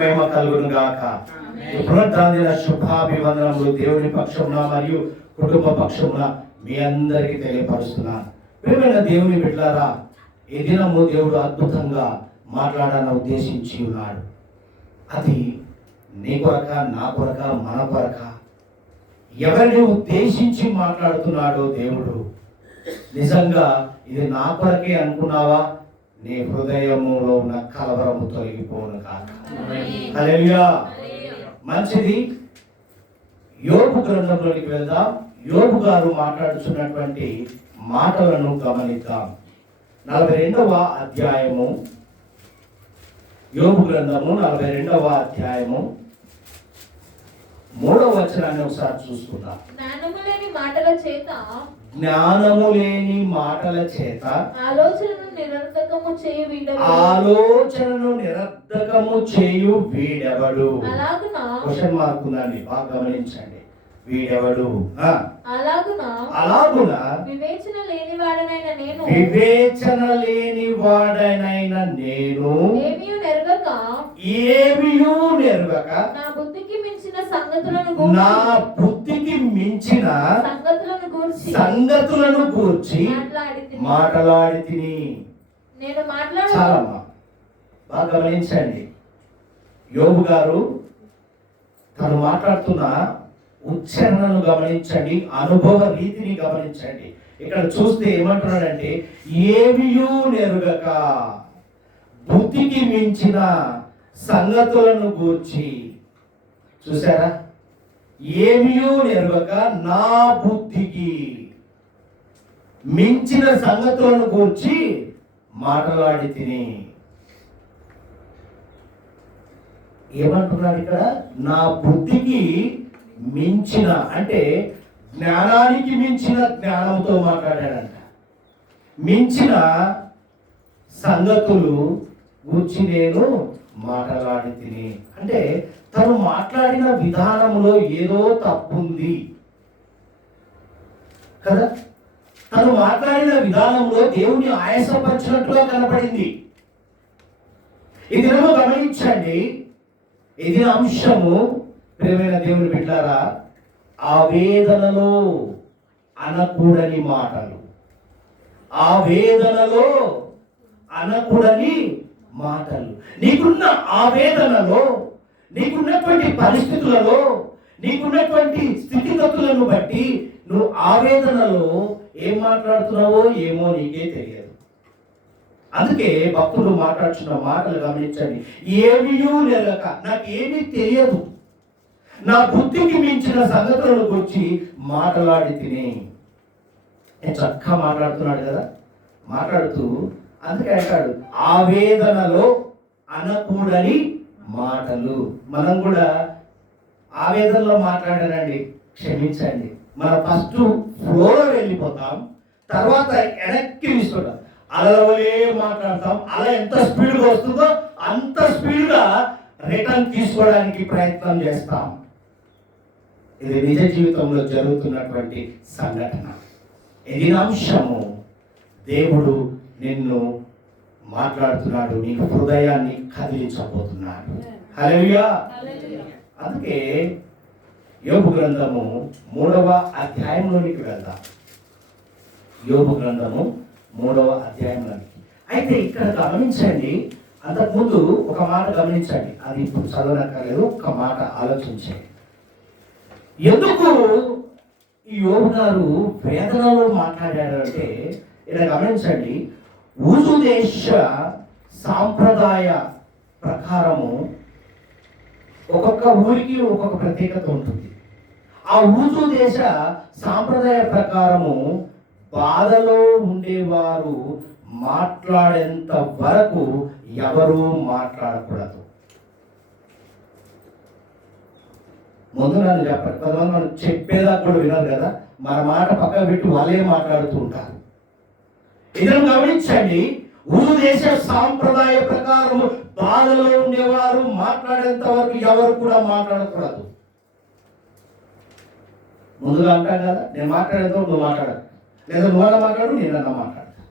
మహిమ కలుగును గాక. పునరుద్ధాన శుభాభివందనములు దేవుని పక్షమున మరియు కుటుంబ పక్షమున మీ అందరికీ తెలియపరుస్తున్నాను. ప్రియమైన దేవుని బిడ్డలారా, ఈ దినము దేవుడు అద్భుతంగా మాట్లాడాలని ఉద్దేశించి ఉన్నాడు. అది నీ కొరక, నా కొరక, మన కొరక. ఎవరిని ఉద్దేశించి మాట్లాడుతున్నాడో దేవుడు, నిజంగా ఇది నా కొరకే అనుకున్నావా? నీ హృదయములో ఉన్న కలవరము తొలగిపోను కాక. హల్లెలూయా. మంచిది. యోబు గ్రంథంలోనికి వెళ్దాం. యోబు గారు మాట్లాడుతున్నటువంటి మాటలను గమనిద్దాం. 42వ అధ్యాయము, యోబు గ్రంథము 42వ అధ్యాయము 3వ వచనాన్ని ఒకసారి చూసుకుందాం. జ్ఞానము లేని మాటల చేత ఆలోచనను నిరర్ధకము చేయు వీడెవడు? క్వశ్చన్ మార్క్ ఉందండి, బాగా గమనించండి. వీడెవడు? అలాగున వివేచన లేని వాడనైన నేను ఏమియూ నెరగక నా బుద్ధికి మించిన సంగతులను గూర్చి మాట్లాడితిని. చాలమ్మా, బాగా గమనించండి. యోబు గారు తను మాట్లాడుతున్న ఉచ్చారణను గమనించండి, అనుభవ రీతిని గమనించండి. ఇక్కడ చూస్తే ఏమంటున్నాడంటే, ఏమియూ నెరుగక బుద్ధికి మించిన సంగతులను గూర్చి. చూసారా? ఏమియూ నెరుగక నా బుద్ధికి మించిన సంగతులను గూర్చి మాట్లాడి తిని. ఏమంటున్నాడు ఇక్కడ? నా బుద్ధికి మించిన అంటే జ్ఞానానికి మించిన జ్ఞానంతో మాట్లాడాడంట. మించిన సంగతులు గూర్చి నేను మాట్లాడి తిని. అంటే తను మాట్లాడిన విధానంలో ఏదో తప్పుంది కదా. తను మాట్లాడిన విధానంలో దేవుని ఆయాసపరిచినట్లుగా కనపడింది. ఇది గమనించండి. ఇది అంశము. ప్రియమైన దేవుని బిడ్డలారా, ఆవేదనలో అనకూడని మాటలు, ఆవేదనలో అనకూడని మాటలు. నీకున్న ఆవేదనలో, నీకున్నటువంటి పరిస్థితులలో, నీకున్నటువంటి స్థితిగతులను బట్టి నువ్వు ఆవేదనలో ఏం మాట్లాడుతున్నావో ఏమో నీకే తెలియదు. అందుకే భక్తులు మాట్లాడుతున్న మాటలు గమనించండి. ఏమీయూ లేక నాకేమీ తెలియదు, నా బుద్ధికి మించిన సంగతులను గురించి మాట్లాడి తిని. నేను చక్కగా మాట్లాడుతున్నాడు కదా. మాట్లాడుతూ అందుకే అంటాడు, ఆవేదనలో అనకూడని మాటలు. మనం కూడా ఆవేదనలో మాట్లాడానండి, క్షమించండి. మనం ఫస్ట్ ఫ్లోలో వెళ్ళిపోతాం, తర్వాత వెనక్కి తీసుకుంటాం. అలవలే మాట్లాడతాం. అలా ఎంత స్పీడ్గా వస్తుందో అంత స్పీడ్గా రిటర్న్ తీసుకోవడానికి ప్రయత్నం చేస్తాం. ఇది నిజ జీవితంలో జరుగుతున్నటువంటి సంఘటన. ఇది అంశము. దేవుడు నిన్ను మాట్లాడుతున్నాడు, నీ హృదయాన్ని కదిలించబోతున్నాడు. హల్లెలూయా. అందుకే యోబు గ్రంథము 3వ అధ్యాయంలోనికి వెళ్దాం. యోబు గ్రంథము 3వ అధ్యాయంలోనికి. అయితే ఇక్కడ గమనించండి, అంతకుముందు ఒక మాట గమనించండి. అది ఇప్పుడు చదవనక్కర్లేదు, ఒక మాట ఆలోచించండి. ఎందుకు ఈ యోబు గారు వేదనలో మాట్లాడారు అంటే, ఇలా గమనించండి. ఊజు దేశ సాంప్రదాయ ప్రకారము ఒక్కొక్క ఊరికి ఒక్కొక్క ప్రత్యేకత ఉంటుంది. ఆ ఊజు దేశ సాంప్రదాయ ప్రకారము బాధలో ఉండేవారు మాట్లాడేంత వరకు ఎవరూ మాట్లాడకూడదు. ముందు నన్ను చెప్పండి. కొంతమంది మనం చెప్పేదాకా కూడా వినరు కదా, మన మాట పక్కన పెట్టి వాళ్ళే మాట్లాడుతూ ఉంటారు. ఇది గమనించండి. ఊరు దేశ సాంప్రదాయ ప్రకారం బాధలో ఉండేవారు మాట్లాడేంత వరకు ఎవరు కూడా మాట్లాడకూడదు. ముందుగా అంటాం కదా, నేను మాట్లాడేంత నువ్వు మాట్లాడదు, లేదా నువ్వన్నా మాట్లాడు నేనన్నా మాట్లాడతా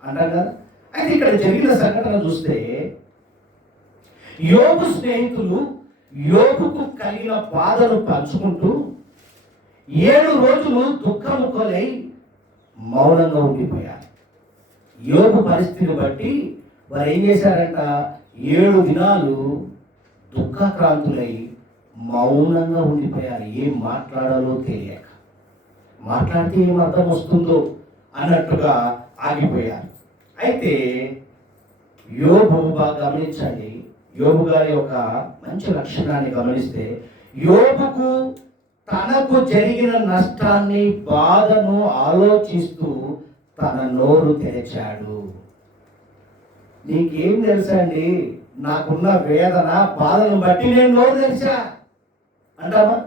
అంటాం కదా. అయితే ఇక్కడ జరిగిన సంఘటన చూస్తే యోబు స్నేహితులు యోబుకు కలిగిన బాధను పంచుకుంటూ 7 రోజులు దుఃఖముఖలై మౌనంగా ఉండిపోయారు. యోబు పరిస్థితిని బట్టి వారు ఏం చేశారంట, 7 దినాలు దుఃఖాక్రాంతులై మౌనంగా ఉండిపోయారు. ఏం మాట్లాడాలో తెలియక, మాట్లాడితే ఏం అర్థం వస్తుందో అన్నట్టుగా ఆగిపోయారు. అయితే యోబు బాగా గమనించండి, యోబు గారి యొక్క మంచి లక్షణాన్ని గమనిస్తే, యోబుకు తనకు జరిగిన నష్టాన్ని బాధను ఆలోచిస్తూ తన నోరు తెరిచాడు. నీకేం తెలుసా అండి, నాకున్న వేదన బాధను బట్టి నేను నోరు తెరిచా అంటామా?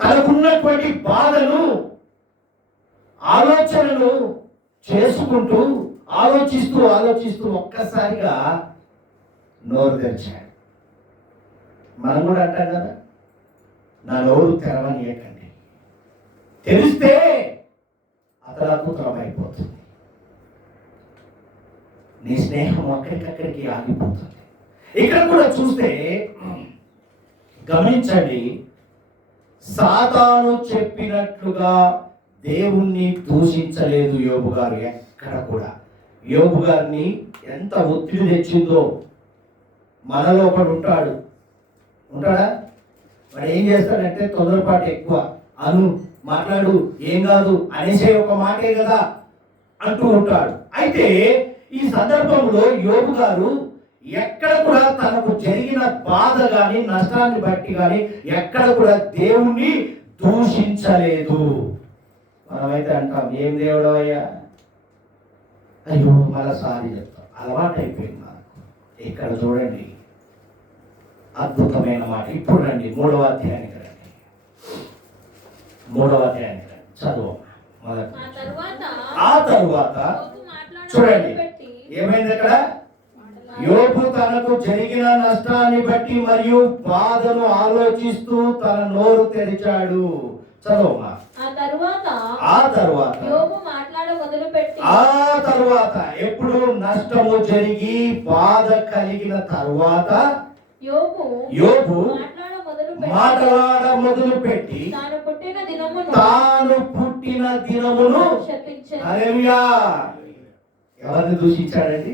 తనకున్నటువంటి బాధను ఆలోచనలు చేసుకుంటూ ఆలోచిస్తూ ఒక్కసారిగా నోరు తెరిచాడు. మనం కూడా అంటాం కదా, నా నోరు తెరవనీయకండి, తెలిస్తే అతలాకుతలమైపోతుంది, నీ స్నేహం అక్కడికక్కడికి ఆగిపోతుంది. ఇక్కడ కూడా చూస్తే గమనించండి, సాతాను చెప్పినట్లుగా దేవుణ్ణి దూషించలేదు యోబు గారు. ఎక్కడ కూడా యోబు గారిని ఎంత ఒత్తిడి తెచ్చిందో. మనలో ఒకడు ఉంటాడా? వాడు ఏం చేస్తాడంటే తొందరపాటు ఎక్కువ, మాట్లాడు, ఏం కాదు అనేసే ఒక మాటే కదా అంటూ ఉంటాడు. అయితే ఈ సందర్భంలో యోబు గారు ఎక్కడ కూడా తనకు జరిగిన బాధ కానీ నష్టాన్ని బట్టి కానీ ఎక్కడ కూడా దేవుణ్ణి దూషించలేదు. మనమైతే అంటాం, ఏం దేవుడు అయ్యా, అయ్యో మళ్ళా సారీ చెప్తాం, అలవాటు అయిపోయింది మనకు. ఇక్కడ చూడండి అద్భుతమైన మాట. ఇప్పుడు రండి 3వ అధ్యాయానికి రండి. 3వ అధ్యాయానికి రండి, చదువు. ఆ తరువాత చూడండి ఏమైంది అక్కడ, యోబు తనకు జరిగిన నష్టాన్ని బట్టి మరియు బాధను ఆలోచిస్తూ తన నోరు తెరిచాడు. చదువు. ఆ తరువాత ఎప్పుడు నష్టము జరిగి బాధ కలిగిన తరువాత యోబు మాట్లాడ మొదలు పెట్టి తాను పుట్టిన దినమును హల్లెలూయా. ఎవరిని దూషించాడండి?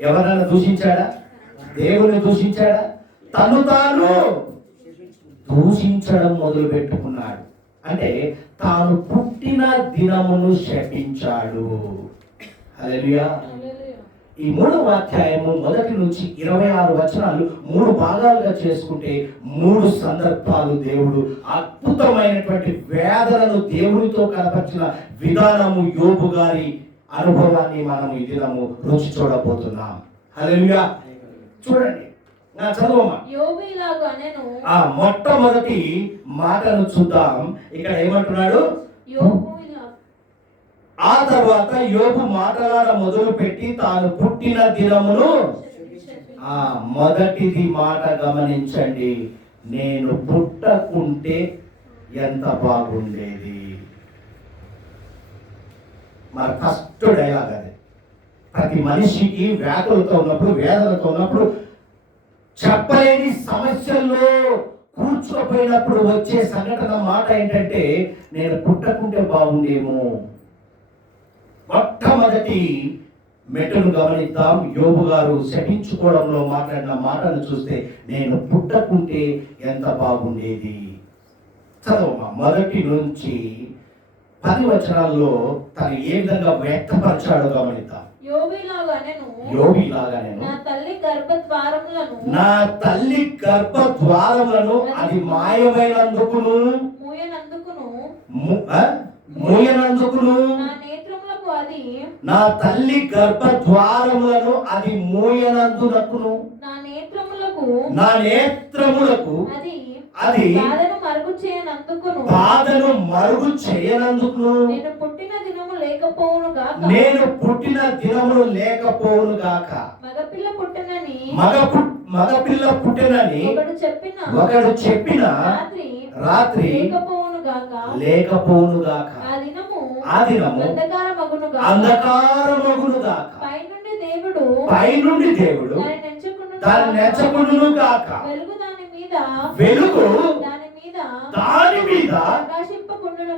ఎవరైనా దూషించాడా? దేవుని దూషించాడా? తాను దూషించడం మొదలు పెట్టుకున్నాడు. అంటే తాను పుట్టిన దినమును శపించాడు. హల్లెలూయా. ఈ 3వ అధ్యాయము 1 నుంచి 26 వచనాలు 3 భాగాలుగా చేసుకుంటే 3 సందర్భాలు దేవుడు అద్భుతమైనటువంటి వేదనను దేవునితో కనపరిచిన విధానము, యోబు గారి అనుభవాన్ని మనం ఈ దినము రుచి చూడబోతున్నాం. హల్లెలూయా. చూడండి, నా చదువమ్మా. మొట్టమొదటి మాటను చూద్దాం. ఇక్కడ ఏమంటున్నాడు, ఆ తర్వాత యోబు మాట్లాడ మొదలు పెట్టి తాను పుట్టిన దినమును. మొదటిది మాట గమనించండి, నేను పుట్టకుంటే ఎంత బాగుండేది. మరి ఫస్ట్ డైలాగ్ అది. ప్రతి మనిషికి వ్యాధులతో ఉన్నప్పుడు, వేదనతో ఉన్నప్పుడు, చెప్పలేని సమస్యల్లో కూర్చోపోయినప్పుడు వచ్చే సంఘటన మాట ఏంటంటే, నేను పుట్టకుంటే బాగుండేమో. మొట్టమొదటి మెట్టును గమనిద్దాం. యోబు గారు శపించుకోవడంలో మాట్లాడిన మాటను చూస్తే, నేను పుట్టకుంటే ఎంత బాగుండేది. చదవమ్మా. 1 నుంచి 10 వచనాల్లో తను ఏ విధంగా వ్యక్తపరచాడో గమనిద్దాం. యోబిలాగానేను నా తల్లి గర్భద్వారములను అది మాయమైనందుకును మూయనందుకును నా తల్లి గర్భద్వారములను అది మూయనందునకును నా నేత్రములకు అది బాధను మరుగు చేయనందుకును నేను పుట్టిన దినములు లేకపోవును గాక. మగపిల్ల పుట్టినని ఒకడు చెప్పిన రాత్రి లేకపోవును గాక. ఆ దినము అంధకారమగును గాక. పైనుండి దేవుడు దాని నెచ్చకుండును గాక. వెలుగు దాని మీద వెలుగు దాని మీద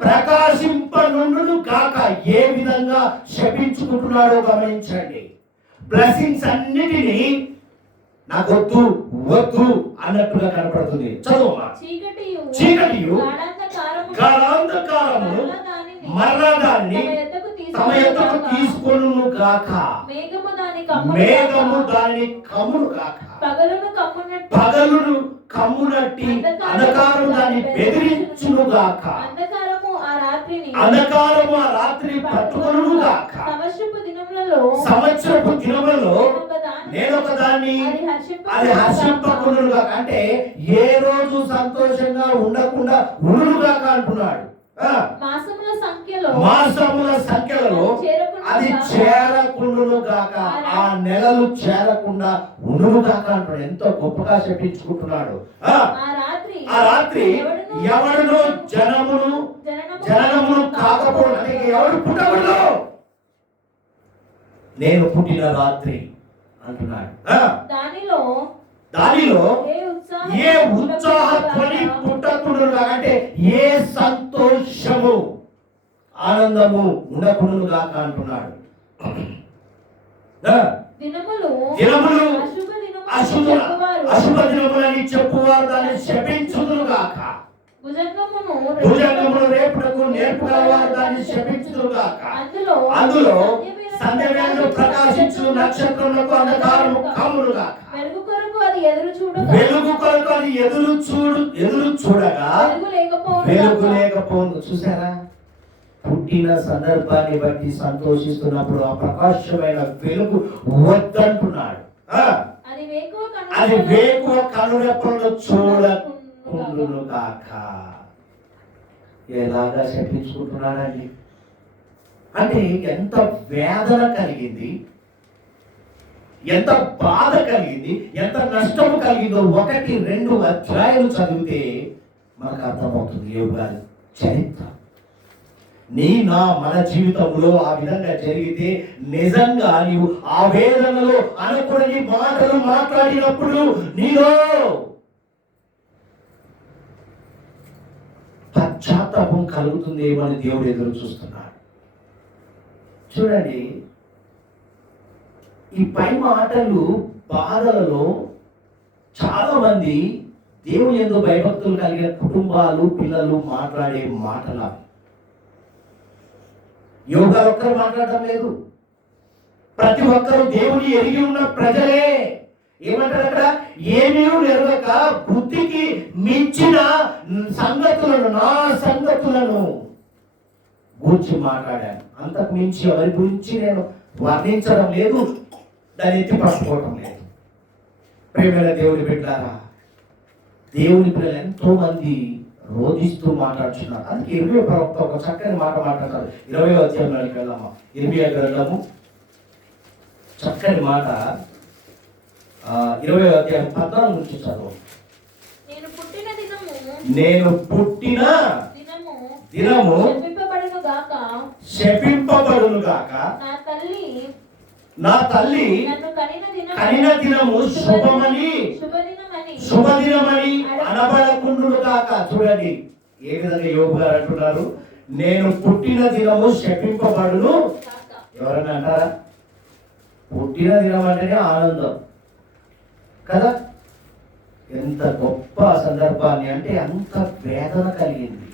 ప్రకాశింపనుండును గాక. ఏ విధంగా శపించుకుంటున్నాడో గమనించండి. బ్లెస్సింగ్స్ అన్నిటినీ నాకొద్దు వద్దు అన్నట్టుగా కనపడుతుంది. చదువు. చీకటియు గాఢాంధకారమును మరలా దాన్ని తమ యొద్దకు తీసుకొనును గాక. మేఘము దాన్ని కమ్మును గాక. పగలును కమ్మునట్టి అంధకారము దాన్ని బెదిరించును గాక. అంధకారము ఆ రాత్రి పట్టుకొనును గాక. సంవత్సరపు దినములలో నేను ఒక దాన్ని అది హర్షింపకుండును గాక. అంటే ఏ రోజు సంతోషంగా ఉండకుండా ఉండును గాక అంటున్నాడు. మాసముల సంఖ్యలలో అది చేరకుండును గాక. ఆ నెలలు చేరకుండా ఉండును గాక అంటున్నాడు. ఎంతో గొప్పగా చెప్పించుకుంటున్నాడు. ఆ రాత్రి ఎవడును జననమును కాకపోవడం, ఎవడు పుట్టకూడదు, నేను పుట్టిన రాత్రి అంటున్నాడు. దానిలో ఏ ఉత్సాహధ్వని పుట్టకుండును గాక. అంటే ఏ సంతోషము ఆనందము ఉండకుండును గాక అంటున్నాడు. దినములు అశుభ దినములని చెప్పువారు దాన్ని శపించుదురు గాక. భుజంగమును రేపుటకు నేర్పుగలవారు దాన్ని శపించుదురు గాక. అందులో సంధ్యవేళను ప్రకాశించు నక్షత్రములకు అంధకారము కమ్మును గాక. వెలుగు కొరకు అది ఎదురు చూడగా వెలుగు లేకపోను. చూసారా? పుట్టిన సందర్భాన్ని బట్టి సంతోషిస్తున్నప్పుడు ఆ ప్రకాశమైన వెలుగు వద్దంటున్నాడు. అది వేకువ కనురెప్పలను చూడకుండును గాక. ఎలాగా శపించుకుంటున్నాడండి? అంటే ఎంత వేదన కలిగింది, ఎంత బాధ కలిగింది, ఎంత నష్టము కలిగిందో 1-2 అధ్యాయాలు చదివితే మనకు అర్థమవుతుంది యోబు గారి చరిత్ర. మన జీవితంలో ఆ విధంగా జరిగితే నిజంగా నీవు ఆ వేదనలో అనుకుని మాటలు మాట్లాడినప్పుడు నీలో పశ్చాత్తాపం కలుగుతుందేమో అని దేవుడు ఎదురు చూస్తున్నాడు. చూడండి, ఈ పై మాటలు బాధలలో చాలా మంది దేవుని యందు భయభక్తులు కలిగిన కుటుంబాలు, పిల్లలు మాట్లాడే మాటలు. యోగా ఒక్కరు మాట్లాడటం లేదు, ప్రతి ఒక్కరు దేవుని ఎరిగి ఉన్న ప్రజలే. ఏమంటారు అక్కడ? ఏమీ ఎరగక బుద్ధికి మించిన సంగతులను, నా సంగతులను గురించి మాట్లాడాను. అంతకు మించి ఎవరి గురించి నేను వర్ణించడం లేదు, దాన్ని ఎత్తి పట్టుకోవడం లేదు. ప్రేమైన దేవుని బిడ్డలారా, దేవుని పిల్లలు ఎంతో మంది రోధిస్తూ మాట్లాడుతున్నారు. అందుకే ఇర్మియా ప్రవక్త ఒక చక్కని మాట మాట్లాడతారు. 20వ అధ్యాయంలోకి వెళ్దామా? ఇర్మియా గ్రంథము చక్కని మాట, 20వ అధ్యాయం 14 నుంచి చదువు. నేను పుట్టిన దినము శపింపబడును గాక. నా తల్లి కనిన దినము శుభదినమని అనబడకుండును గాక. చూడండి ఏ విధంగా యోబు గారు అంటున్నారు, నేను పుట్టిన దినము శపింపబడును. ఎవరన్నా అంటారా? పుట్టిన దినం అంటేనే ఆనందం కదా. ఎంత గొప్ప సందర్భాన్ని, అంటే అంత వేదన కలిగింది.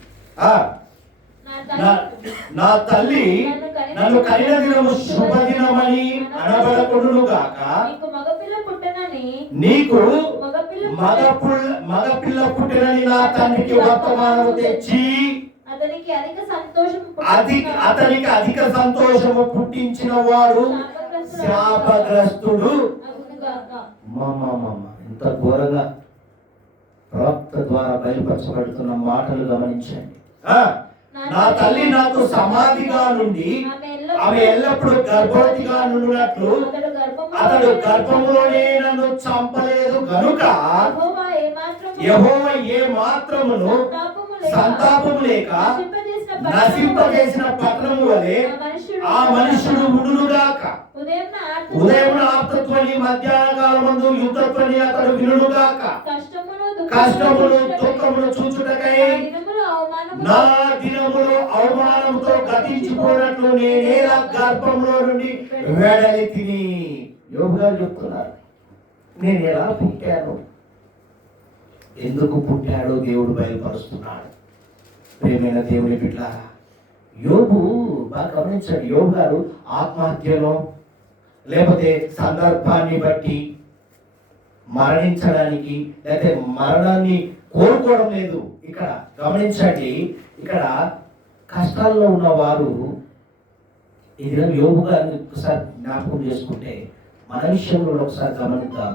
నా తల్లి నన్ను కనిన దినము శుభదినమని అనబడకుండును గాక. నీకు మగపిల్ల పుట్టినని నా తండ్రికి వర్తమానము తెచ్చి అతనికి అధిక సంతోషము పుట్టించిన వాడు శాపగ్రస్తుడు. ఎంత ఘోరంగా ప్రవక్త ద్వారా బయలుపరచబడుతున్న మాటలు గమనించండి. నా తల్లి నాకు సమాధిగా నుండి ఆమె ఎల్లప్పుడూ గర్భవతిగా నుండినట్లు అతడు గర్భములోనే నన్ను చంపలేదు గనుక యెహోవా ఏ మాత్రమును సంతాపము లేక నశింపజేసిన పట్టణము వలె ఆ మనుషుడు ఉండునుగాక. ఉదయం ఆప్తత్వని మధ్యాహ్న కాలమందు యుద్ధత్వని అతడు వినుగాక. కష్టములు దుఃఖములు చూచుటకై నా దినములు అవమానంతో గతించిపోయినట్లు నేనేలా గర్భంలో నుండి వెడలెత్తిని. యోబు గారు చెప్తున్నారు, నేను ఎలా పుట్టాను, ఎందుకు పుట్టాడో దేవుడు బయలుపరుస్తున్నాడు. ప్రియమైన దేవుని బిడ్డలారా, యోబు బాగా గమనించండి. యోబు గారు ఆత్మహత్యలో లేకపోతే సందర్భాన్ని బట్టి మరణించడానికి లేకపోతే మరణాన్ని కోరుకోవడం లేదు. ఇక్కడ గమనించండి, ఇక్కడ కష్టాల్లో ఉన్నవారు ఇది యోబు గారిని ఒకసారి జ్ఞాపకం చేసుకుంటే మన విషయంలో ఒకసారి గమనిద్దాం.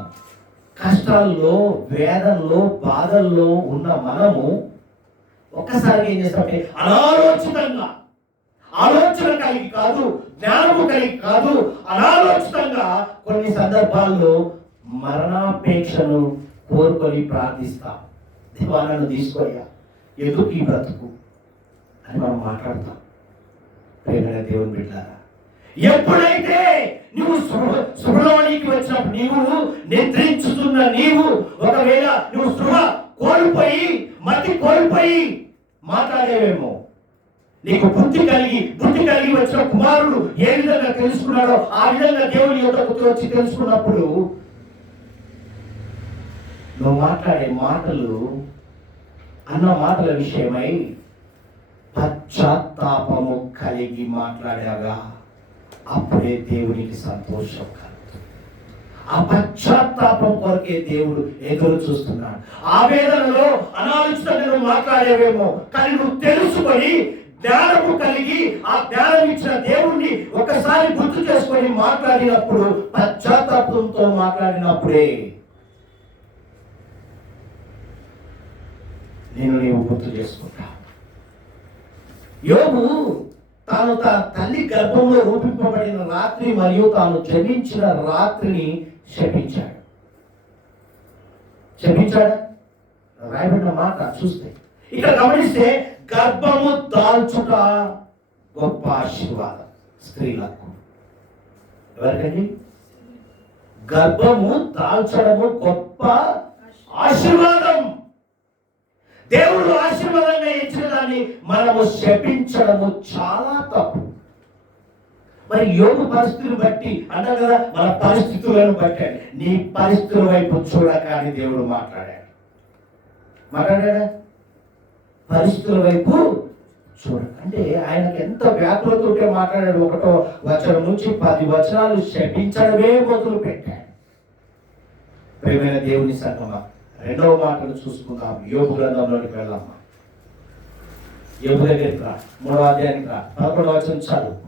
కష్టాల్లో, వేదనలో, బాధల్లో ఉన్న మనము ఒక్కసారి ఏం చేస్తామంటే అనాలోచితంగా, ఆలోచన కలిగి కాదు, జ్ఞానము కలిగి కాదు, అనాలోచితంగా కొన్ని సందర్భాల్లో మరణాపేక్షను కోరుకొని ప్రార్థిస్తాం. దేవా నన్ను తీసుకోయ్యా, ఎందుకు ఈ బ్రతుకు అని మనం మాట్లాడతాం. ప్రేమైన దేవుని బిడ్డలారా, ఎప్పుడైతే నువ్వు శుభ్రవానికి వచ్చినప్పుడు నీవు నిద్రించుతున్న నీవు ఒకవేళ నువ్వు శుభ కోల్పోయి మతి కోల్పోయి మాట్లాడేవేమో, నీకు బుద్ధి కలిగి వచ్చిన కుమారుడు ఏ విధంగా తెలుసుకున్నాడో ఆ విధంగా దేవుని యొద్దకు వచ్చి తెలుసుకున్నప్పుడు నువ్వు మాట్లాడే మాటలు అన్న మాటల విషయమై పశ్చాత్తాపము కలిగి మాట్లాడాగా అప్పుడే దేవునికి సంతోషం కలుగుతుంది. ఆ పశ్చాత్తాపం కొరకే దేవుడు ఎదురు చూస్తున్నాడు. ఆవేదనలో అనాలోచితంగా నువ్వు మాట్లాడేవేమో, కానీ నువ్వు తెలుసుకొని జ్ఞానము కలిగి ఆ జ్ఞానం ఇచ్చిన దేవుణ్ణి ఒకసారి గుర్తు చేసుకొని మాట్లాడినప్పుడు, పశ్చాత్తాపంతో మాట్లాడినప్పుడే నీవు గుర్తు చేసుకుంటా. యోబు తాను తన తల్లి గర్భంలో రూపింపబడిన రాత్రి మరియు తాను జన్మించిన రాత్రిని శపించాడు. రాయబడిన మాట చూస్తే ఇక్కడ గమనిస్తే గర్భము దాల్చుట గొప్ప ఆశీర్వాదం స్త్రీలకు. ఎవరికండి? గర్భము దాల్చడము గొప్ప ఆశీర్వాదం. దేవుడు ఆశీర్వాదంగా ఇచ్చిన దాన్ని మనము శపించడము చాలా తప్పు. మరి యోగు పరిస్థితులను బట్టి అన్నా కదా, మన పరిస్థితులను బట్టాడు. నీ పరిస్థితుల వైపు చూడక అని దేవుడు మాట్లాడాడా? పరిస్థితుల వైపు చూడక అంటే ఆయనకి ఎంత వ్యాకులతోటే మాట్లాడాడు. 1వ వచనం నుంచి 10 వచనాలు శపించడమే మొదలు పెట్టాడు. ప్రియమైన దేవుని సంగమా, 2వ మాటను చూసుకుందాం. యోబు గ్రంథంలోకి వెళ్దామా. యోబు దగ్గరికి రా, 3వ అధ్యాయానికి రా, 11వ వచనం చదువు.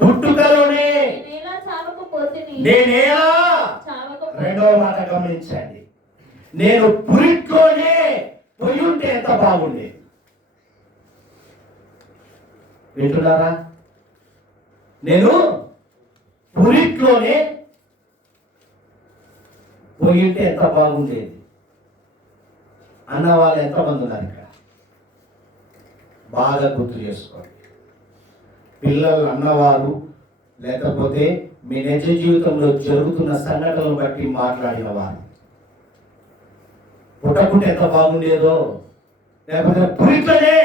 పుట్టుకలోనే నేనేలా. 2వ మాట గమనించండి, నేను పురిట్లోనే పోయి ఉంటే ఎంత బాగుండేది. వింటున్నారా? నేను పురిట్లోనే పోయి ఉంటే ఎంత బాగుండేది అన్న వాళ్ళు ఎంతమంది ఉన్నారు ఇక్కడ? బాగా గుర్తు చేసుకోండి. పిల్లలు అన్నవారు, లేకపోతే మీ నిజ జీవితంలో జరుగుతున్న సంఘటనలను బట్టి మాట్లాడిన వారు, పుట్టకుంటే ఎంత బాగుండేదో, లేకపోతే పురిట్లోనే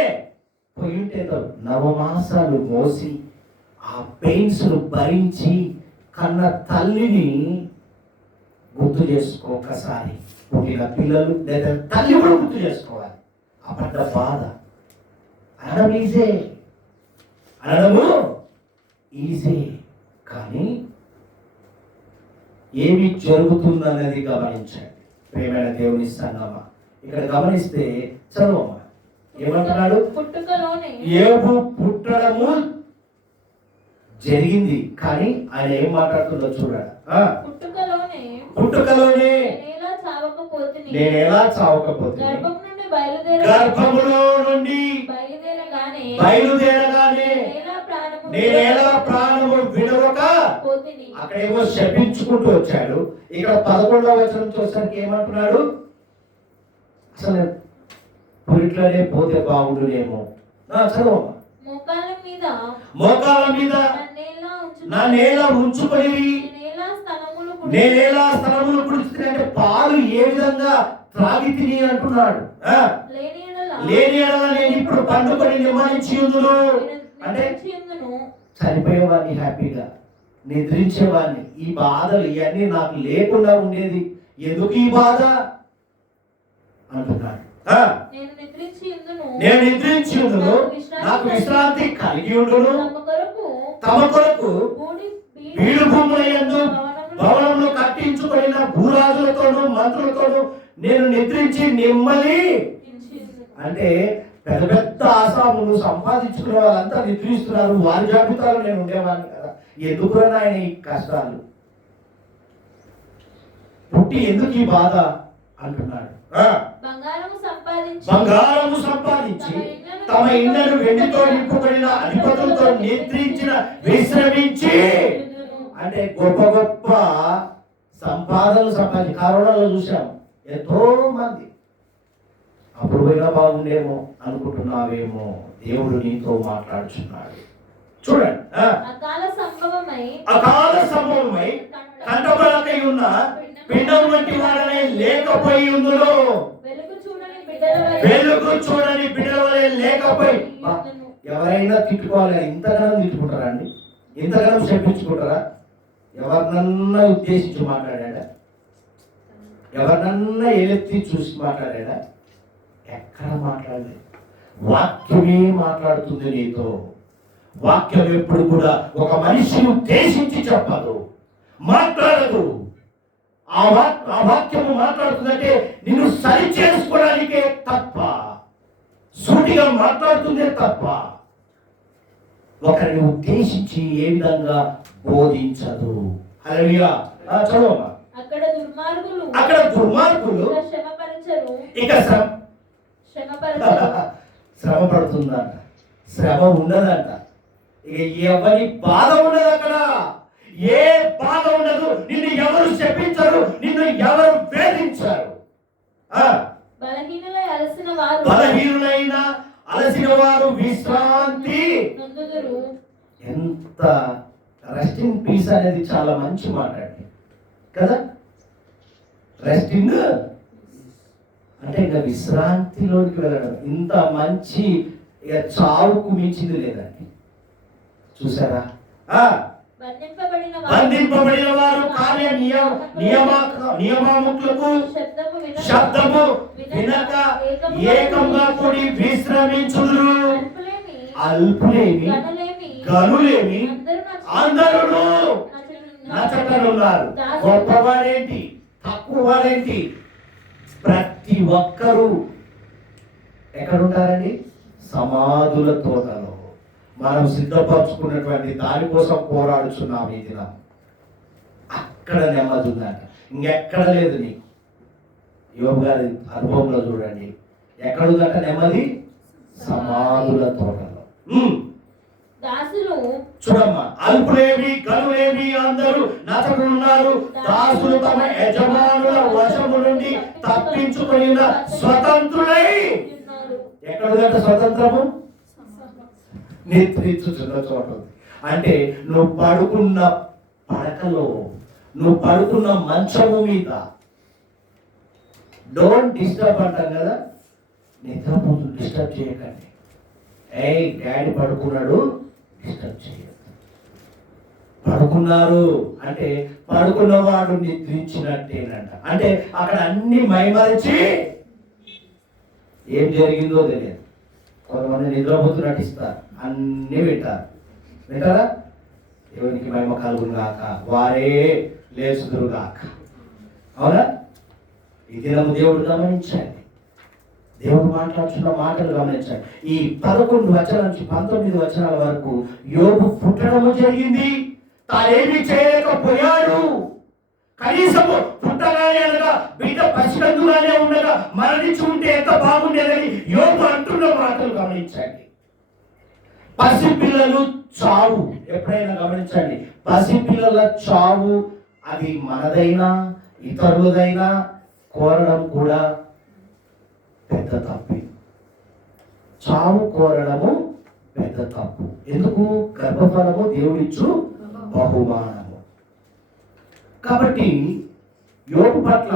పోయి ఉంటే ఎంత, 9 మాసాలు మోసి ఆ పెయిన్స్ను భరించి కన్న తల్లిని గుర్తు చేసుకో. ఒకసారి పుట్టిన పిల్లలు లేదా తల్లి కూడా గుర్తు చేసుకోవాలి. ఆ పడ్డ బాధ అనడము ఈజీ, కానీ ఏమి జరుగుతుందనేది గమనించండి. ప్రియమైన దేవుని సంగమా, ఇక్కడ గమనిస్తే చదవమ్మా, ఏమంటున్నాడు? యోబు పుట్టడము జరిగింది, కానీ ఆయన ఏం మాట్లాడుతుందో చూడాలి. పుట్టుకలోనే నేను ఎలా చావకపోతే, గర్భములో నుండి బయలుదేరగానే నేనేలా ప్రాణము విడవక. అక్కడేమో శపించుకుంటూ వచ్చాడు. ఇక్కడ 11వ వచనం చూసరికి ఏమంటున్నాడు? అసలు పురిట్లోనే పోతే బాగుండునేమో. చదవమ్మా. మోకాళ్ళ మీద మోకాళ్ళ మీద నా నేల ఉంచుకొని నేనేలా స్థలములు కుడిస్తే అంటే పాలు ఏ విధంగా త్రాగి తిని అంటున్నాడు. లేని ఎడల నేను ఇప్పుడు పండుకొని నిర్మాణించి ఉందును అంటే చనిపోయేవాడిని హ్యాపీగా నిద్రించేవాడిని. ఈ బాధలు ఇవన్నీ నాకు లేకుండా ఉండేది, ఎందుకు ఈ బాధ అంటున్నాడు. నేను నిద్రించి ఉందును, నాకు విశ్రాంతి కలిగి ఉండును. తమ కొరకు వీడు భూములందు భవనములు కట్టించుకున్న భూరాజులతోనూ మంత్రులతోనూ నేను నిద్రించి నెమ్మది. అంటే పెద్ద పెద్ద ఆసాములు సంపాదించుకునే వాళ్ళంతా నిద్రిస్తున్నారు, వారి జాబితాలో నేను ఉండేవాడిని కదా. ఎందుకు ఆయన ఈ కష్టాలు పుట్టి ఎందుకు ఈ బాధ అంటున్నాడు. బంగారము సంపాదించి తమ ఇళ్లను వెండితో నింపుకొనిన అధిపతులతో నిద్రించిన విశ్రమించి అంటే గొప్ప గొప్ప సంపాదనలు సంపాదించి కరోనాలో చూసాం ఎంతో మంది. అప్పుడు పోయినా బాగుండేమో అనుకుంటున్నావేమో, దేవుడు నీతో మాట్లాడుచున్నాడు. చూడండి, అకాల సంభవమై కంటబడకై ఉన్న పిండం వంటి వాడనే లేకపోయి ఉందులో, వెలుగు చూడని బిడ్డల వలె లేకపోయి. ఎవరైనా తిట్టుకోవాలి, ఇంతగానో తిట్టుకుంటారా అండి? ఇంతగానో చెప్పించుకుంటారా? ఎవరినన్నా ఉద్దేశించి మాట్లాడా? ఎవరినన్నా ఏలెత్తి చూసి మాట్లాడా? ఎక్కడ మాట్లాడలేదు. వాక్యమే మాట్లాడుతుంది నీతో. వాక్యం ఎప్పుడు కూడా ఒక మనిషిని ఉద్దేశించి చెప్పదు, మాట్లాడదు. ఆ వాక్యము మాట్లాడుతుందంటే నిన్ను సరి చేసుకోవడానికే తప్ప, సూటిగా మాట్లాడుతుందే తప్ప ఒకరిని ఉద్దేశించి ఏ విధంగా బోధించదు. హల్లెలూయా. చదవమ్మా. అక్కడ దుర్మార్గులు ఇక శ్రమ పడుతుందంట, శ్రమ ఉండదంట. ఇక ఎవరి బాధ ఉండదు అక్కడ, ఏ బాధ ఉండదు. నిన్ను ఎవరు శపించరు, నిన్ను ఎవరు వేధించరు. బలహీనులైన అలసిన వారు విశ్రాంతి. ఎంత రెస్టింగ్ పీస్ అనేది చాలా మంచి మాట అండి కదా. రెస్టింగ్ అంటే ఇక విశ్రాంతిలోకి వెళ్ళడం ఇంత మంచి, ఇక చావుకు మించింది లేదండి. చూసారా? బంధింపబడిన వారు కార్య నియమములకు శబ్దము వినక ఏకంగా కూడి విశ్రమించుదురు. అల్పులేమి గనులేమి అందరూ నచ్చటనున్నారు. గొప్పవాడేంటి తక్కువవాడేంటి, ప్రతి ఒక్కరూ ఎక్కడుంటారండి? సమాధుల తోటలో. మనం సిద్ధపరచుకున్నటువంటి దానికోసం పోరాడుచున్నాం ఈ దినం. అక్కడ నెమ్మది ఉందంట, ఇంకెక్కడ లేదు నీకు. యోబు గారి అనుభవంలో చూడండి, ఎక్కడుందంట నెమ్మది? సమాధుల తోటలో. చూడమ్మా, అల్పులేమి గనులేమి అందరూ నచ్చకున్నారు. దాసులు తమ యజమానుల వశము నుండి తప్పించుకున్న స్వతంత్రులై. ఎక్కడుందంట స్వతంత్రము? నిద్రించుచున్న చోట. అంటే నువ్వు పడుకున్న పడకలో, నువ్వు పడుకున్న మంచము మీద, డోంట్ డిస్టర్బ్ అంటాం కదా. నిద్రపోతు డిస్టర్బ్ చేయకండి. డాడీ పడుకున్నాడు, డిస్టర్బ్ చేయదు. పడుకున్నారు అంటే పడుకున్నవాడు నిద్రించినట్టేనంట. అంటే అక్కడ అన్ని మైమరిచి ఏం జరిగిందో తెలియదు. కొంతమంది నిద్రపోతూ నటిస్తారు, అన్నీ వింటారా? దేవునికి మహిమ కలుగును గాక, వారే లేచుదురు గాక. అవునా? ఈ దినము దేవుడు గమనించండి, దేవుడు మాట్లాడుతున్న మాటలు గమనించండి. ఈ 11 వచనాల నుంచి 19 వచనాల వరకు యోబు పుట్టడము జరిగింది, తానేమి చేయలేకపోయాడు. కనీసము పుట్టగానే అనగా బిడ్డ పసికందుగానే ఉండగా మరణించి ఉంటే ఎంత బాగుండేదని యోబు అంటున్న మాటలు గమనించండి. పసిపిల్లలు చావు ఎప్పుడైనా గమనించండి, పసిపిల్లల చావు అది మనదైనా ఇతరులదైనా కోరడం కూడా పెద్ద తప్పి. చావు కోరడము పెద్ద తప్పు. ఎందుకు? గర్భఫలము దేవుడిచ్చు బహుమానము. కాబట్టి యోబు పట్ల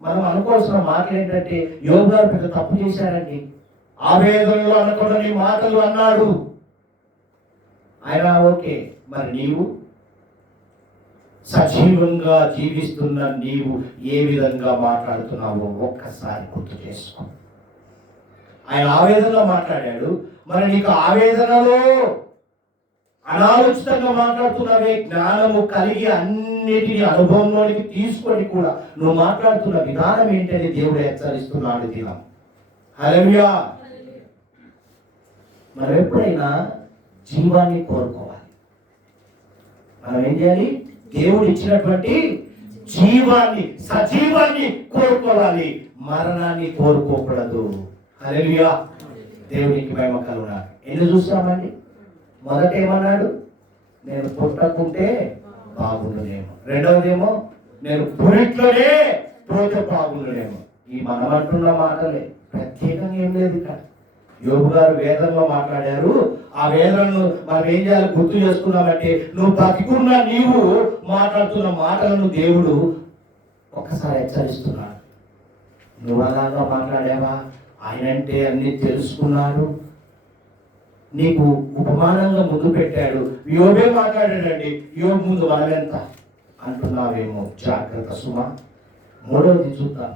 మనం అనుకోవాల్సిన మాటలు ఏంటంటే, యోబు గారు పెద్ద తప్పు చేశారండి. ఆవేదనలో అనకూడని మాటలు అన్నాడు ఆయన. ఓకే, మరి నీవు సజీవంగా జీవిస్తున్న నీవు ఏ విధంగా మాట్లాడుతున్నావో ఒక్కసారి గుర్తు చేసుకో. ఆయన ఆవేదనలో మాట్లాడాడు, మరి నీకు ఆవేదనలో అనాలోచితంగా మాట్లాడుతున్నవే, జ్ఞానము కలిగి అన్నిటిని అనుభవంలోనికి తీసుకొని కూడా నువ్వు మాట్లాడుతున్న విధానం ఏంటని దేవుడు హెచ్చరిస్తున్నాడు దినం. హల్లెలూయా. మనం ఎప్పుడైనా జీవాన్ని కోరుకోవాలి. మనం ఏం చేయాలి? దేవుడు ఇచ్చినటువంటి జీవాన్ని, సజీవాన్ని కోరుకోవాలి, మరణాన్ని కోరుకోకూడదు. హల్లెలూయా. దేవునికి మహిమ కలుగును. ఎన్ని చూస్తామండి? మొదట ఏమన్నాడు? నేను పుట్టకుంటే బాగుండునేమో. రెండవదేమో నేను పురిట్లోనే పోతే బాగుండునేమో. ఈ మనం అంటున్న మాటలే, ప్రత్యేకంగా ఏం లేదు ఇక్కడ. యోబు గారు వేదంలో మాట్లాడారు. ఆ వేదనను మనం ఏం చేయాలి? గుర్తు చేసుకున్నామంటే, నువ్వు బతికున్న నీవు మాట్లాడుతున్న మాటలను దేవుడు ఒక్కసారి హెచ్చరిస్తున్నాడు. నువ్వు అలాగా మాట్లాడావా? ఆయనంటే అన్ని తెలుసుకున్నాడు, నీకు ఉపమానంగా ముందు పెట్టాడు. యోబే మాట్లాడాడండి, యోబు ముందు మనమెంత అంటున్నావేమో. జాగ్రత్త సుమా. మూడవది చూద్దాం.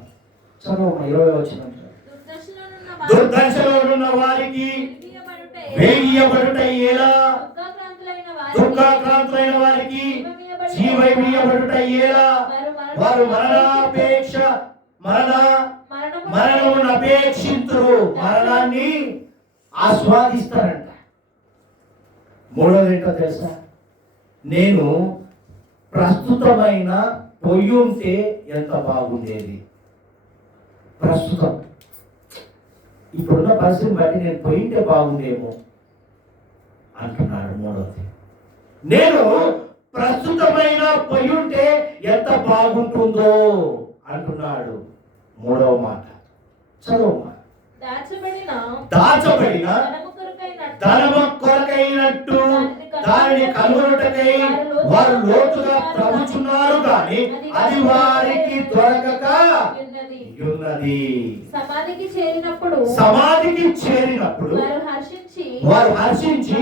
చదువు 20 వచనం. దుర్దశలో ఉన్న వారికి వేగియబడుట ఎలా? దుఃఖాక్రాంతులైన వారికి జీవమీయబడుట ఎలా? వారు మరణమును అపేక్షింతురు, మరణాన్ని ఆస్వాదిస్తారంట. మూడోది ఏంటో తెలుసా? నేను ప్రస్తుతమైన పొయ్యి ఉంటే ఎంత బాగుండేది. ప్రస్తుతం ఇప్పుడున్న పరిస్థితిని బట్టి నేను పోయింటే బాగుండేమో అంటున్నాడు. మూడవది, నేను ప్రస్తుతమైన పొయ్యి ఉంటే ఎంత బాగుంటుందో అంటున్నాడు. మూడవ మాట చదువు. దాచబడిన ధనము కొరకైనట్టు దానిని కనుగొనుటకై వారు లోతుగా త్రవ్వుచున్నారు గాని అది వారికి దొరకక ఉన్నది. సమాధికి చేరినప్పుడు వారు హర్షించి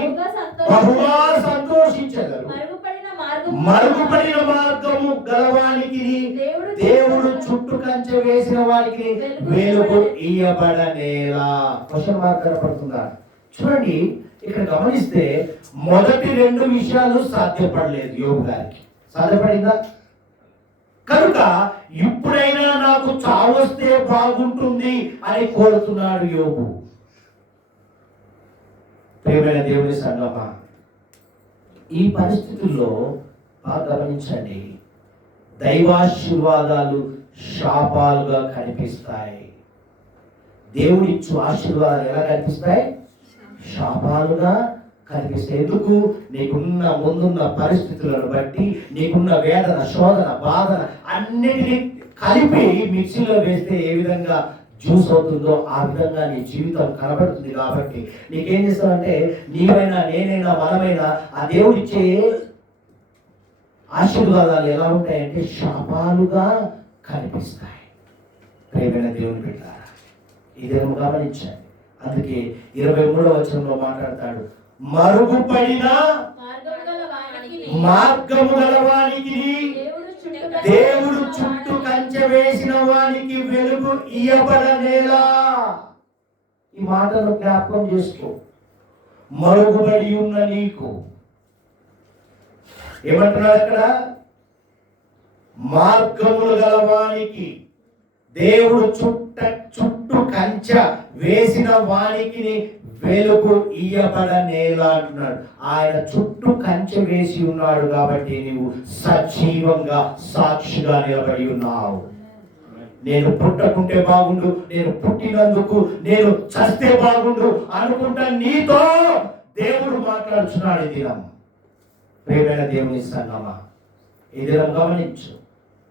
బహుగా సంతోషించెదరు. మరుగుపడిన మార్గము గలవానికి దేవుడు చుట్టూ కంచె వేసిన వారికి వెలుగు ఇయ్యబడనేలా. క్వశ్చన్ మార్క్ కనపడుతుందా? చూడండి, ఇక్కడ గమనిస్తే మొదటి 2 విషయాలు సాధ్యపడలేదు యోబు గారికి. సాధ్యపడిందా? కనుక ఇప్పుడైనా నాకు చావొస్తే బాగుంటుంది అని కోరుతున్నాడు యోబు. ప్రియమైన దేవుని సంగమా, ఈ పరిస్థితుల్లో బాగా గమనించండి, దైవాశీర్వాదాలు శాపాలుగా కనిపిస్తాయి. దేవుడిచ్చు ఆశీర్వాదాలు ఎలా కనిపిస్తాయి? శాపాలుగా కనిపిస్తాయి. ఎందుకు? నీకున్న ముందున్న పరిస్థితులను బట్టి, నీకున్న వేదన, శోధన, బాధన అన్నిటినీ కలిపి మిక్సీలో వేస్తే ఏ విధంగా జ్యూస్ అవుతుందో ఆ విధంగా నీ జీవితం కనబడుతుంది. కాబట్టి నీకేం చేస్తావంటే, నీవైనా నేనైనా మనమైనా ఆ దేవుడిచ్చే ఆశీర్వాదాలు ఎలా ఉంటాయంటే శాపాలుగా కనిపిస్తాయి. ప్రియమైన దేవుని బిడ్డలారా, ఇదేమో గమనించండి. అందుకే 23వ వచనంలో మాట్లాడతాడు, మరుగుపడిన మార్గము గల వానికి దేవుడు చుట్టూ కంచె వేసిన వానికి వెలుగు ఇయ్యబడనేలా. ఈ మాటను జ్ఞాపకం చేసుకో. మరుగుబడి ఉన్న నీకు ఏమంటున్నాడు అక్కడ? మార్గములు గలవానికి దేవుడు చుట్టూ కంచె వేసిన వానికి వెలుగు ఇయ్యబడనేలా అంటున్నాడు. ఆయన చుట్టూ కంచె వేసి ఉన్నాడు కాబట్టి నీవు సజీవంగా సాక్షిగా నిలబడి ఉన్నావు. నేను పుట్టకుంటే బాగుండు, నేను పుట్టినందుకు నేను చస్తే బాగుండు అనుకుంటా నీతో దేవుడు మాట్లాడుతున్నాడు. ఈ దినం ప్రియమైన దేవుని సంగమా, ఈ దినం గమనించు.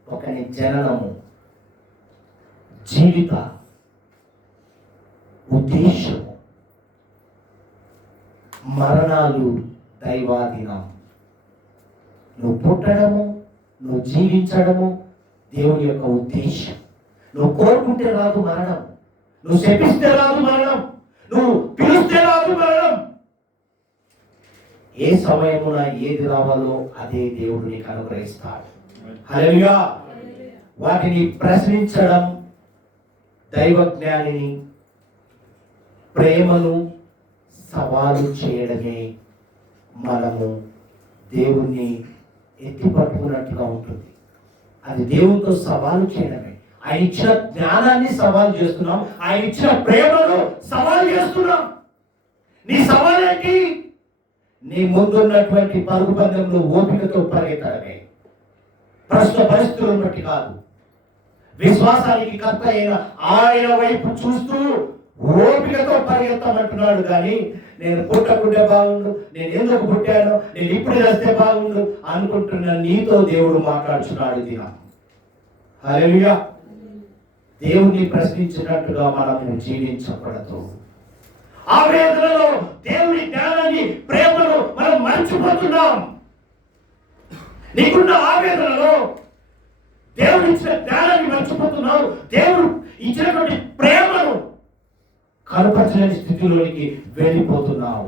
ఒకని జననము, జీవిత ఉద్దేశము మరణాలు దైవాధీనం. నువ్వు పుట్టడము, నువ్వు జీవించడము దేవుని యొక్క ఉద్దేశం. నువ్వు కోరుకుంటే రాదు మరణం, నువ్వు శపిస్తే రాదు మరణం, నువ్వు పిలిస్తే రాదు మరణం. ఏ సమయమున ఏది రావాలో అదే దేవుడు నీకు అనుగ్రహిస్తాడు. హల్లెలూయా. వాటిని ప్రశ్నించడం దైవ జ్ఞానిని, ప్రేమను సవాలు చేయడమే మనము దేవుణ్ణి ఎత్తి పట్టుకున్నట్టుగా ఉంటుంది. అది దేవునితో సవాలు చేయడమే. ఆయన ఇచ్చిన జ్ఞానాన్ని సవాలు చేస్తున్నాం, ఆయన ఇచ్చిన ప్రేమను సవాలు చేస్తున్నాం. నీ సవాల్ ఏంటి? నీ ముందున్నటువంటి పరుగు పందెంలో ఓపికతో పరిగెత్తడమే. ప్రస్తుత పరిస్థితులను బట్టి కాదు, విశ్వాసానికి కర్త అయిన ఆయన వైపు చూస్తూ ఓపికతో పరిగెత్తమంటున్నాడు. కానీ నేను పుట్టకుంటే బాగుండు, నేను ఎందుకు పుట్టాను, నేను ఇప్పుడు చేస్తే బాగుండు అనుకుంటున్న నీతో దేవుడు మాట్లాడుతున్నాడు. దినం హల్లెలూయా. దేవుని ప్రశ్నించినట్టుగా మనము జీవించకూడదు. ఆవేదనలో దేవుని జ్ఞానాన్ని, ప్రేమను మనం మర్చిపోతున్నాం. నీకున్న ఆవేదనలో దేవుడు ఇచ్చిన జ్ఞానాన్ని మర్చిపోతున్నావు. దేవుడు ఇచ్చినటువంటి ప్రేమను కనపరచలేని స్థితిలోనికి వెళ్ళిపోతున్నావు.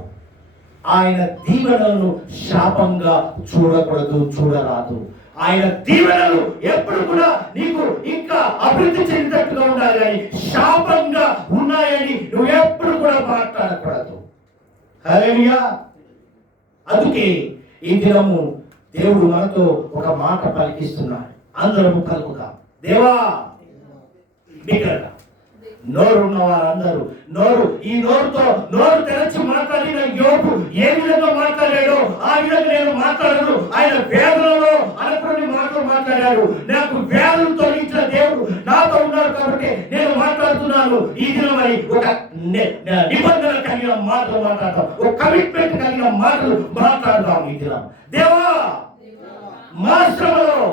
ఆయన దీవెనలను శాపంగా చూడకూడదు, చూడరాదు. ఆయన దీవెనలు ఎప్పుడు కూడా నీకు ఇంకా అభివృద్ధి చెందినట్టుగా ఉండాలి, కానీ శాపంగా ఉన్నాయని నువ్వు ఎప్పుడు కూడా మాట్లాడకూడదు. హల్లెలూయా. అందుకే ఈ దినము దేవుడు మనతో ఒక మాట పలికిస్తున్నాడు. అందరము పలుకుదాం. దేవా, బిగ్గరగా నోరు ఉన్న వారందరూ ఈ నోరుతో నోరు తెరచి మాట్లాడిన యోబు ఏ విధంగా మాట్లాడాడో ఆ విధంగా నేను మాట్లాడను. ఆయన వేదనలో అనుకుని మాటలు మాట్లాడాడు. నాకు వేదన తొలగించిన దేవుడు నాతో ఉన్నాడు కాబట్టి నేను మాట్లాడుతున్నాను. ఈ దినమని ఒక నిబంధన కలిగిన మాటలు మాట్లాడతాం, ఒక కమిట్మెంట్ కలిగిన మాటలు మాట్లాడదాం. ఈ దినం దేవా, మా శ్రమలో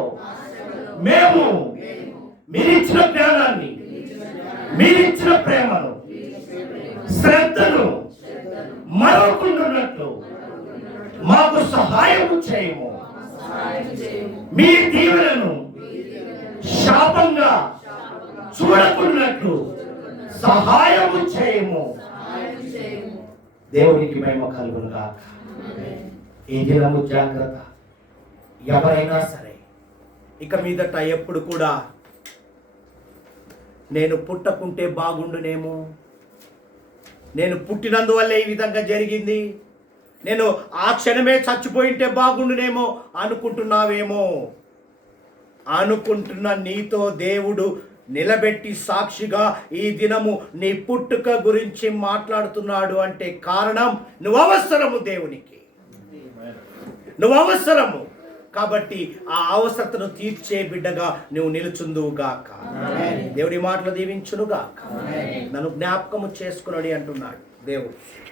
మేము మీరిచ్చిన జ్ఞానాన్ని, మీరిచ్చిన ప్రేమను, శ్రద్ధను మరొకరున్నట్లు మాకు సహాయం చేయము. మీ దీవెనను శాపంగా చూడకున్నట్లు సహాయము చేయము. దేవునికి మహిమ కలుగునుగా. ఈ దినము జాగ్రత్త. ఎవరైనా సరే ఇక మీదట ఎప్పుడు కూడా నేను పుట్టకుంటే బాగుండునేమో, నేను పుట్టినందువల్లే ఈ విధంగా జరిగింది, నేను ఆ క్షణమే చచ్చిపోయింటే బాగుండునేమో అనుకుంటున్నావేమో. అనుకుంటున్న నీతో దేవుడు నిలబెట్టి సాక్షిగా ఈ దినము నీ పుట్టుక గురించి మాట్లాడుతున్నాడు అంటే కారణం నువ్వు అవసరము దేవునికి, నువ్వు అవసరము. కాబట్టి ఆ అవసరతను తీర్చే బిడ్డగా నువ్వు నిలుచుందువుగాక. దేవుడి మాటలు దీవించునుగాక. నన్ను జ్ఞాపకము చేసుకున్నాడు అంటున్నాడు దేవుడు.